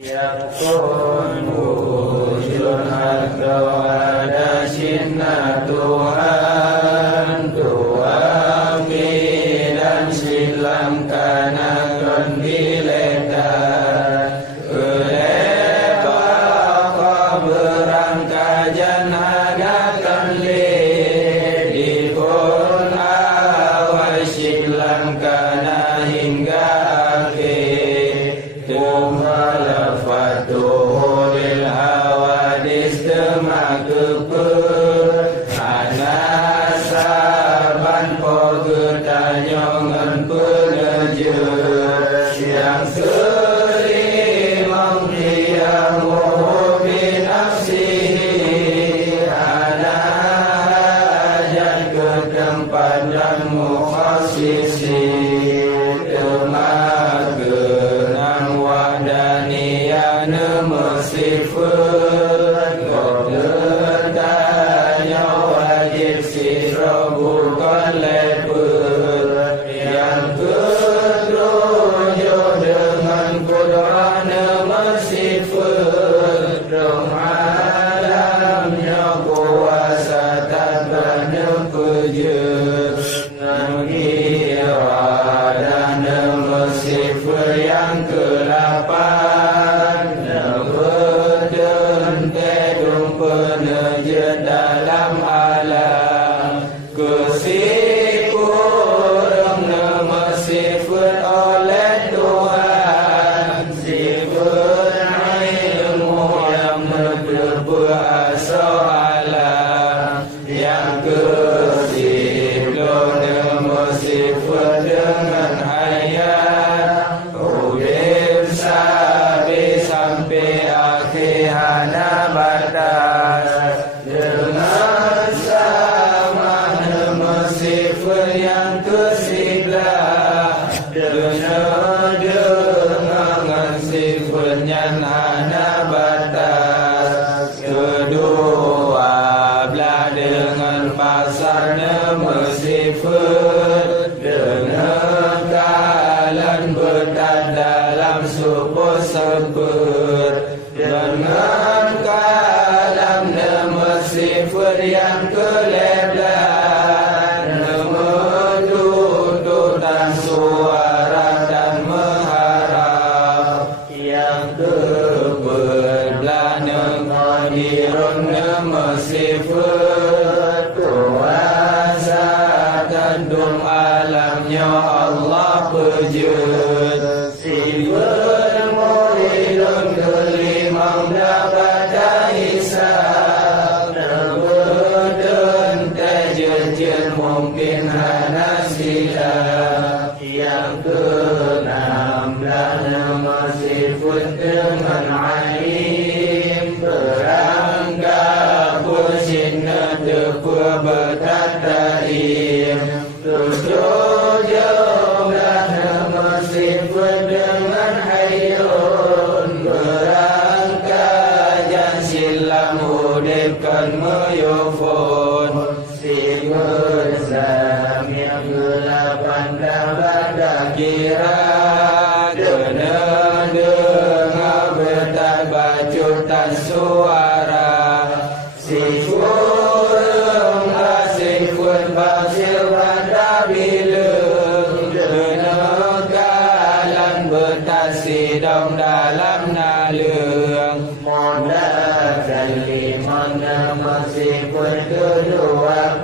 Yakun wujud atau ada cinta Tuhan, Tuami dan silam kanakan biletan Ulepa berangkajan hadakan Dikun awal silam kana hingga akhir Fatuhu lil hawadis temakepur Anasaban pogetanyongan penejur Yang selimang diamuhu binafsihi Anahajan ke tempat dan mukhasisi Sifat Bertanya wajib sirah bukan lepur Yang ketujuh dengan kudrahnya bersifat Ramalamnya kuasa tanpanya kejut Mengira dan bersifat yang ke-8 Penerjun dalam alam Kesipurang nama sifat oleh Tuhan Sifat ilmu yang berpuasa alam Yang kesipul nama sifat dengan hayat Udib sampai akhir hana batas Dengan sama nama sifat yang ke-11 Dengan sifatnya hana batas Kedua belah dengan pasar nama sifat Dengan kalan bertat dalam supus seput Dengan kalam nama sifat yang ke-11 Nama tuntutan suara dan mengharap Yang ke-11 Qadirun nama sifat Kuasa tandung alamnya Allah pejut Sifat muridun kelimang dapat hisab Nebudun tajujun mungkin hana silap Yang ke-16 nama sifat dengan alim Beranggap pusinna tepuk bertataim Tujuh-jumlah nama sifat dengan hayyun Berangkajan silam udipkan meyufun Sifat sami yang ke-8 dapat kira Kena dengar bertak bacutan suara Sifurung sifat basir pada bilung Denekalan bertasidam dalam nalung Moda kaliman nama sifat kedua